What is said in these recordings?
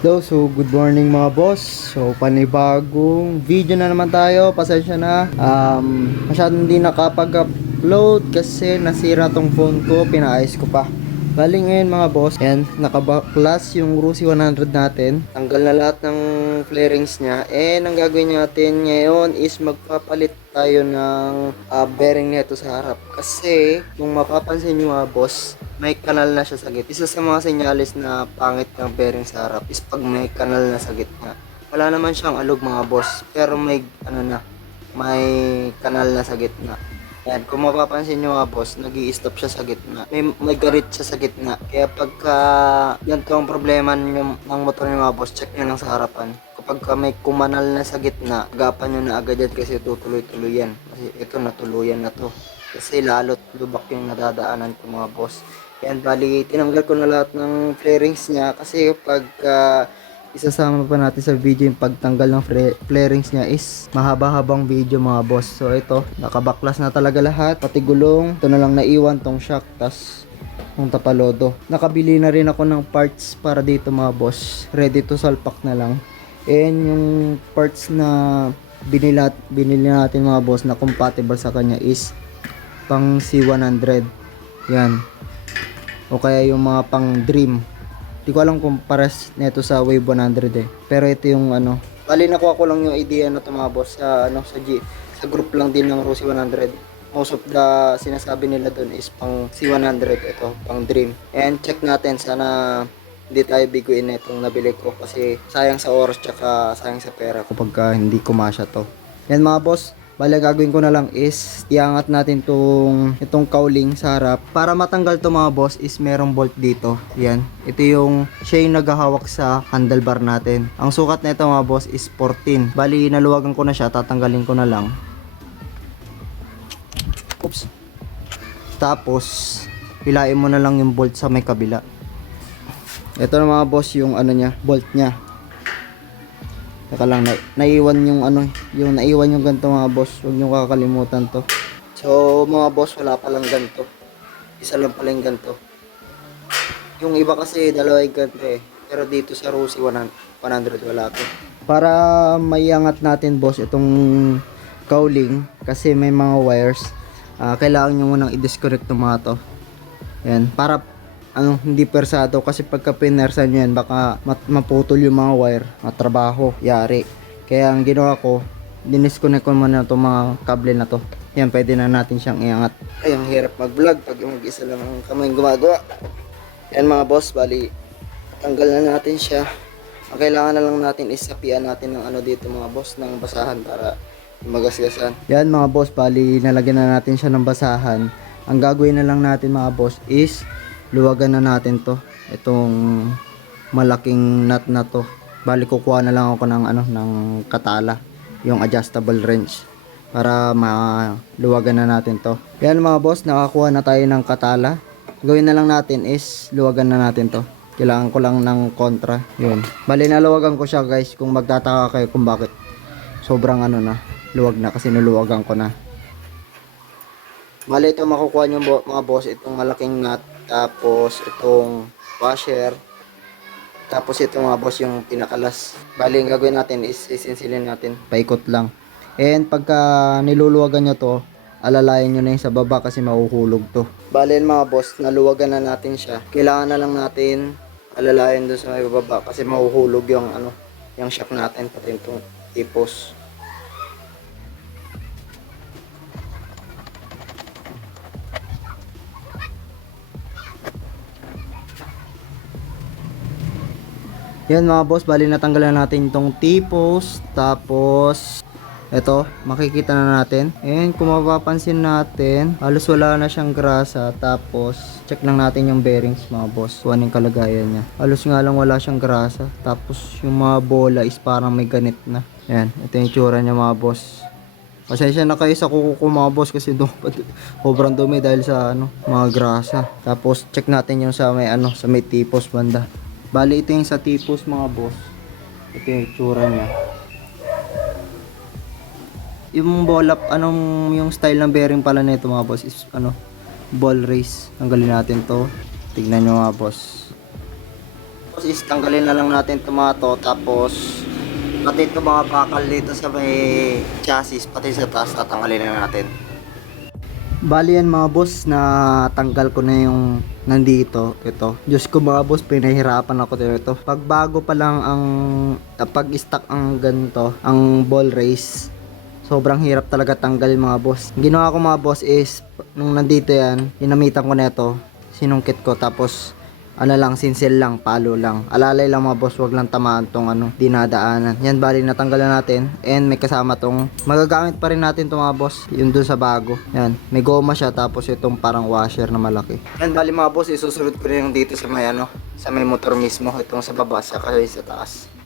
Hello, so good morning mga boss. So panibagong video na naman tayo. Pasensya na. Um, masyadong hindi nakapag-upload kasi nasira tong phone ko. Pinaayos ko pa. Bali ngayon mga boss, yan, nakabaklas yung Rusi 100 natin. Tanggal na lahat ng flarings niya. And ang gagawin natin ngayon is magpapalit tayo ng ah, bearing nito sa harap. Kasi, kung mapapansin nyo mga boss, may kanal na siya sa gitna. Isa sa mga senyalis na pangit ng bearing sa harap is pag may kanal na sa gitna. Wala naman siyang alog mga boss, pero may ano na, may kanal na sa gitna. Yan, kung mapapansin nyo mga boss, nag stop siya sa gitna. May, may garit siya sa gitna. Kaya pagka ganito ang problema ng, ng motor nyo mga boss, check nyo lang sa harapan. Kapag ka may kumanal na sa gitna, agapan nyo na agad yan kasi tutuloy-tuloy yan. Kasi ito natuluyan na to. Kasi lalo't lubak yung nadadaanan ko mga boss. Yan, bali, tinanggal ko na lahat ng flarings niya kasi pag isasama pa natin sa video yung pagtanggal ng flarings niya is mahaba-habang video mga boss. So ito, nakabaklas na talaga lahat, pati gulong. Ito na lang naiwan tong shock, tas yung tapalodo. Nakabili na rin ako ng parts para dito mga boss. Ready to salpak na lang. And yung parts na binili, binili natin mga boss na compatible sa kanya is pang C100. Yan. O kaya yung mga pang Dream. Di ko alam kung pares nito sa Wave 100 eh. Pero ito yung ano. Bali nakuha ko lang yung idea na to mga boss sa ano sa G sa group lang din ng Rusi 100. Most of the sinasabi nila doon is pang C100 ito, pang Dream. And check natin sana hindi tayo biguin na itong nabili ko kasi sayang sa oras tsaka sayang sa pera kapag ka hindi kumasya to. Yan mga boss, Bale, gagawin ko na lang is iangat natin tong itong cowling sa harap. Para matanggal to mga boss is merong bolt dito. Yan. Ito yung siya yung naghahawak sa handlebar natin. Ang sukat nito mga boss is 14. Bali, naluwagan ko na siya. Tatanggalin ko na lang. Oops. Tapos, hilain mo na lang yung bolt sa may kabila. Ito na mga boss yung ano niya, bolt niya. Teka lang, na, naiwan yung ano, yung naiwan yung ganito mga boss. Huwag niyo kakalimutan to. So, mga boss, wala palang ganito. Isa lang pala yung ganito. Yung iba kasi dalawa yung ganito eh. Pero dito sa Rusi 100, 100 wala to. Para maiangat natin boss itong cowling kasi may mga wires. ah, kailangan nyo munang i-disconnect itong mga to. Yan, para ano, hindi persado kasi pagka pinersa nyo yan, baka mat- maputol yung mga wire, matrabaho, yari. Kaya ang ginawa ko, dinisconnect ko muna itong mga kable na to. Yan, pwede na natin siyang iangat. Ay, ang hirap mag-vlog pag yung mag-isa lang ang kamay gumagawa. Yan mga boss, bali, tanggal na natin siya. Ang kailangan na lang natin is sapian natin ng ano dito mga boss, ng basahan para magasgasan. Yan mga boss, bali, nalagyan na natin siya ng basahan. Ang gagawin na lang natin mga boss is luwagan na natin to itong malaking nut na to. Bali kukuha na lang ako ng ano ng katala yung adjustable wrench para maluwagan na natin to. Yan mga boss nakakuha na tayo ng katala. Gawin na lang natin is luwagan na natin to. Kailangan ko lang ng kontra yun. Bali naluwagan ko siya guys kung magtataka kayo kung bakit sobrang ano na luwag na kasi naluwagan ko na. Bali ito makukuha nyo mga boss itong malaking nut tapos itong washer tapos ito mga boss yung pinakalas. Bali ang gagawin natin is isinsilin natin paikot lang. And pagka niluluwagan nyo to alalayan nyo na yung sa baba kasi mahuhulog to. Bali mga boss naluwagan na natin siya. Kailangan na lang natin alalayan doon sa baba kasi mahuhulog yung ano yung shock natin pati itong ipos. Yan mga boss, bali natanggalan natin itong T-post. Tapos, ito, makikita na natin. And kung mapapansin natin, halos wala na siyang grasa. Tapos, check lang natin yung bearings mga boss. Kung anong kalagayan niya. Halos nga lang wala siyang grasa. Tapos, yung mga bola is parang may ganit na. Yan, ito yung tsura niya mga boss. Pasensya na kayo sa kuko ko mga boss kasi sobrang dumi dahil sa ano, mga grasa. Tapos check natin yung sa may ano, sa may tipos banda. Bali ito yung sa tipos mga boss. Ito yung tsura niya. Yung ball up, anong yung style ng bearing pala nito mga boss is ano, ball race. Tanggalin natin to. Tignan nyo mga boss. Tapos is tanggalin na lang natin tomato tapos pati ito mga bakal dito sa may chassis pati sa taas tatanggalin na natin. Bali yan mga boss na tanggal ko na yung nandito ito. Diyos ko mga boss pinahirapan ako dito. Pag bago pa lang ang pag stock ang ganito ang ball race sobrang hirap talaga tanggalin mga boss. Ginawa ko mga boss is nung nandito yan, ginamitan ko nito, sinungkit ko tapos ano lang, sinsil lang, palo lang. Alalay lang mga boss, wag lang tamaan tong ano, dinadaanan. Yan, bali natanggalan natin. And may kasama tong, magagamit pa rin natin tong mga boss, yung dun sa bago. Yan, may goma siya, tapos itong parang washer na malaki. Yan, bali mga boss, isusunod ko rin yung dito sa may ano, sa may motor mismo, itong sa baba, sa kasi sa taas.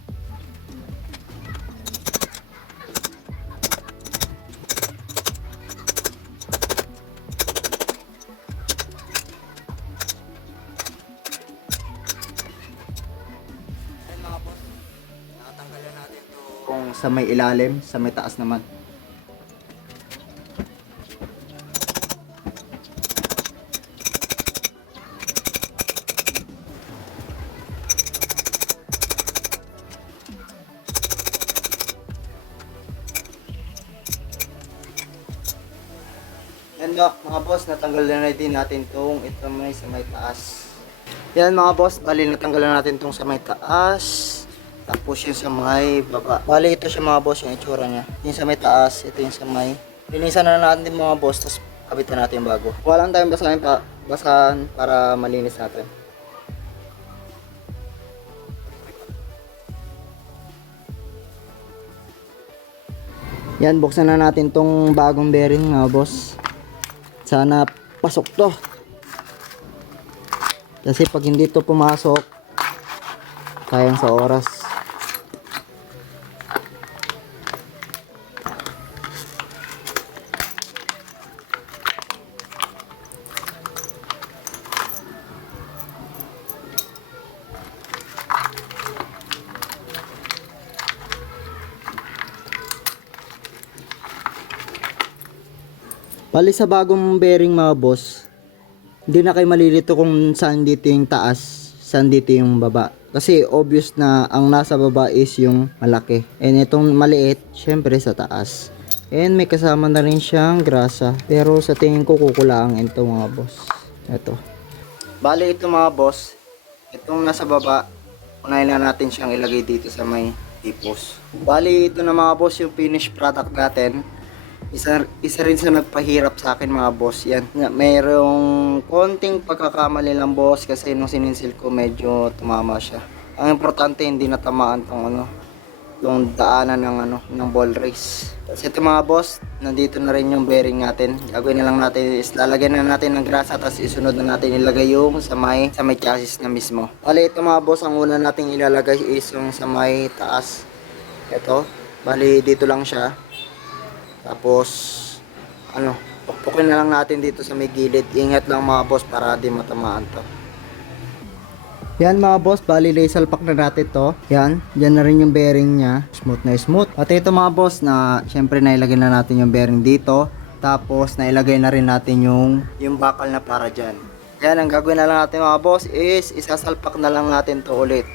Sa may ilalim, sa may taas naman. Yan ba, mga boss, natanggal na din natin tong ito may sa may taas. Yan mga boss, bali natanggalan natin tong sa may taas. Tapos yung sa may baba. Bali ito siya mga boss, yung itsura niya. Yung sa may taas, ito yung sa may. Linisan na natin din mga boss, tapos kabitan natin yung bago. Wala lang tayong basahin, pa, basahan para malinis natin. Yan, buksan na natin tong bagong bearing mga boss. Sana pasok to. Kasi pag hindi to pumasok, kayang sa oras. Bali sa bagong bearing mga boss, hindi na kayo malilito kung saan dito yung taas, saan dito yung baba. Kasi obvious na ang nasa baba is yung malaki. And itong maliit, syempre sa taas. And may kasama na rin siyang grasa. Pero sa tingin ko kukulang ito mga boss. Ito. Bali ito mga boss, itong nasa baba, unahin na natin siyang ilagay dito sa may tipos. Bali ito na mga boss yung finished product natin. Isa, isa rin sa nagpahirap sa akin mga boss yan. Nga, Mayroong konting pagkakamali lang boss kasi nung sininsil ko medyo tumama siya. Ang importante hindi natamaan tong ano, yung daanan ng ano, ng ball race. Kasi ito mga boss, nandito na rin yung bearing natin. Gagawin na lang natin is lalagyan na natin ng grasa tapos isunod na natin ilagay yung sa may, sa may chassis na mismo. Bali ito mga boss, ang una nating ilalagay is yung sa may taas. Ito, bali dito lang siya. Tapos, ano, pukpukin na lang natin dito sa may gilid. Ingat lang mga boss para di matamaan to. Yan mga boss, bali laser pack na natin to. Yan, yan na rin yung bearing niya. Smooth na smooth. At ito mga boss na syempre nailagay na natin yung bearing dito. Tapos nailagay na rin natin yung yung bakal na para dyan. Yan, ang gagawin na lang natin mga boss is isasalpak na lang natin to ulit.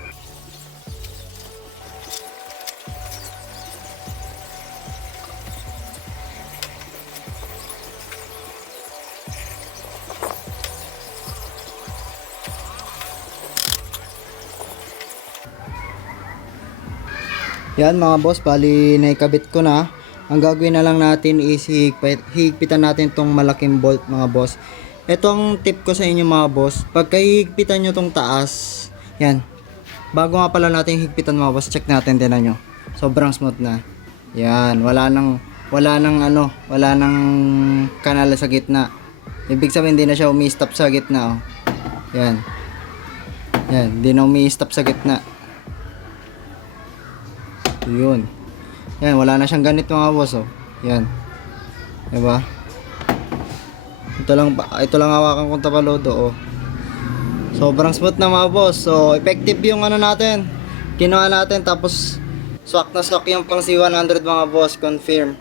Yan mga boss, bali naikabit ko na. Ang gagawin na lang natin is higpit, higpitan natin tong malaking bolt mga boss. Itong tip ko sa inyo mga boss, pagka higpitan nyo tong taas, yan. Bago nga pala natin higpitan mga boss, check natin din nyo. Sobrang smooth na. Yan, wala nang wala nang ano, wala nang kanal sa gitna. Ibig sabihin hindi na siya umi-stop sa gitna oh. Yan. Yan, hindi na umi-stop sa gitna. Yun. Yan, wala na siyang ganito mga boss, oh. Yan. Diba? Ito lang, ito lang hawakan kong tapalodo, oh. Sobrang smooth na mga boss. So, effective yung ano natin. Ginawa natin, tapos swak na swak yung pang C100 mga boss. Confirm.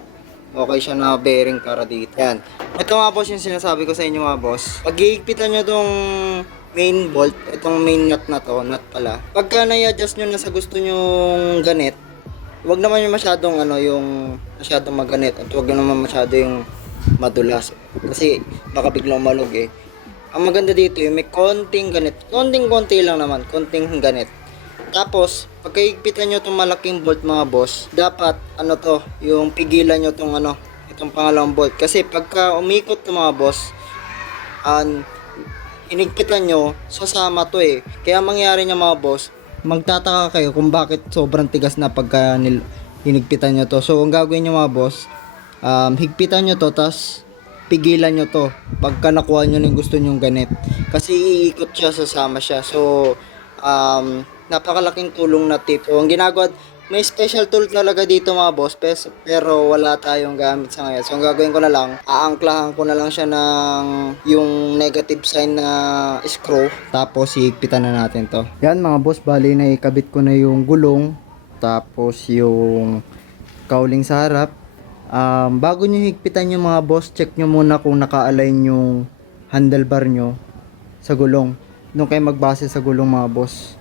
Okay siya na bearing para dito. Yan. Ito mga boss yung sinasabi ko sa inyo mga boss. Pag hihigpitan nyo tong main bolt, itong main nut na to, nut pala. Pagka na-adjust nyo na sa gusto nyong ganit, wag naman yung masyadong ano, yung masyadong maganit at wag naman masyado yung madulas. Kasi baka biglang malog eh. Ang maganda dito yung may konting ganit. Konting-konti lang naman, konting ganit. Tapos, pagkaigpitan nyo itong malaking bolt mga boss, dapat ano to, yung pigilan nyo itong ano, itong pangalawang bolt. Kasi pagka umikot to mga boss, an inigpitan nyo, sasama to eh. Kaya mangyari niya mga boss, magtataka kayo kung bakit sobrang tigas na pagka nil- hinigpitan nyo to. So, ang gagawin nyo mga boss, um, higpitan nyo to, tas pigilan nyo to pagka nakuha nyo ng gusto nyong ganit. Kasi iikot siya, sasama siya. So, um, napakalaking tulong na tip. So, ang ginagawa, may special tool talaga dito mga boss, pero wala tayong gamit sa ngayon. So, ang gagawin ko na lang, aangklahan ko na lang siya ng yung negative sign na screw, tapos hihigpitan na natin to. Yan mga boss, bali na ikabit ko na yung gulong, tapos yung cowling sa harap. Um, bago nyo higpitan yung mga boss, check nyo muna kung naka-align yung handlebar nyo sa gulong. Doon kayo magbase sa gulong mga boss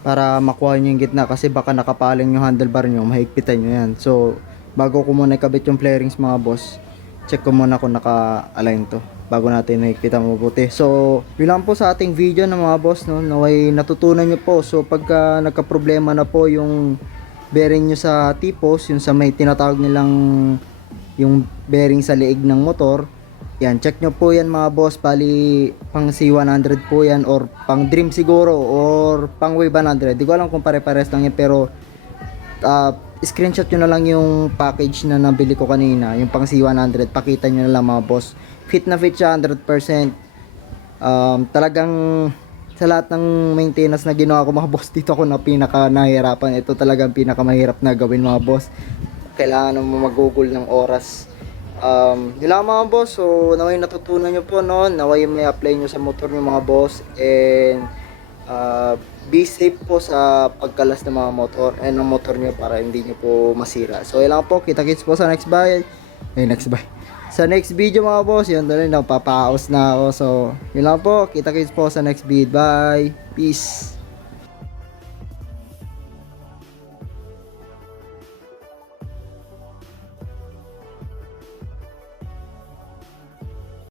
para makuha nyo yung gitna kasi baka nakapaling yung handlebar nyo, mahigpitan nyo yan. So, bago ko muna ikabit yung flarings mga boss, check ko muna kung naka-align to bago natin nakikita mabuti. So, yun lang po sa ating video ng mga boss, no? Naway natutunan nyo po. So, pagka nagka-problema na po yung bearing nyo sa tipos, yung sa may tinatawag nilang yung bearing sa liig ng motor, yan, check nyo po yan mga boss, bali pang C100 po yan or pang Dream siguro or pang Wave 100. Di ko alam kung pare-pares lang yan pero uh, screenshot nyo na lang yung package na nabili ko kanina, yung pang C100, pakita nyo na lang mga boss. Fit na fit siya 100%. Um, talagang sa lahat ng maintenance na ginawa ko mga boss, dito ako na pinaka nahihirapan. Ito talagang pinaka mahirap na gawin mga boss. Kailangan mo magugol ng oras. Um, yun lang mga boss. So, naway natutunan nyo po no. Naway may apply nyo sa motor nyo mga boss. And uh, be safe po sa pagkalas ng mga motor and ng motor nyo para hindi nyo po masira. So, yun lang po. Kita-kits po sa next buy. Eh, next buy. Sa next video mga boss, yun doon, napapaos na ako. So, yun lang po. Kita-kits po sa next video. Bye. Peace.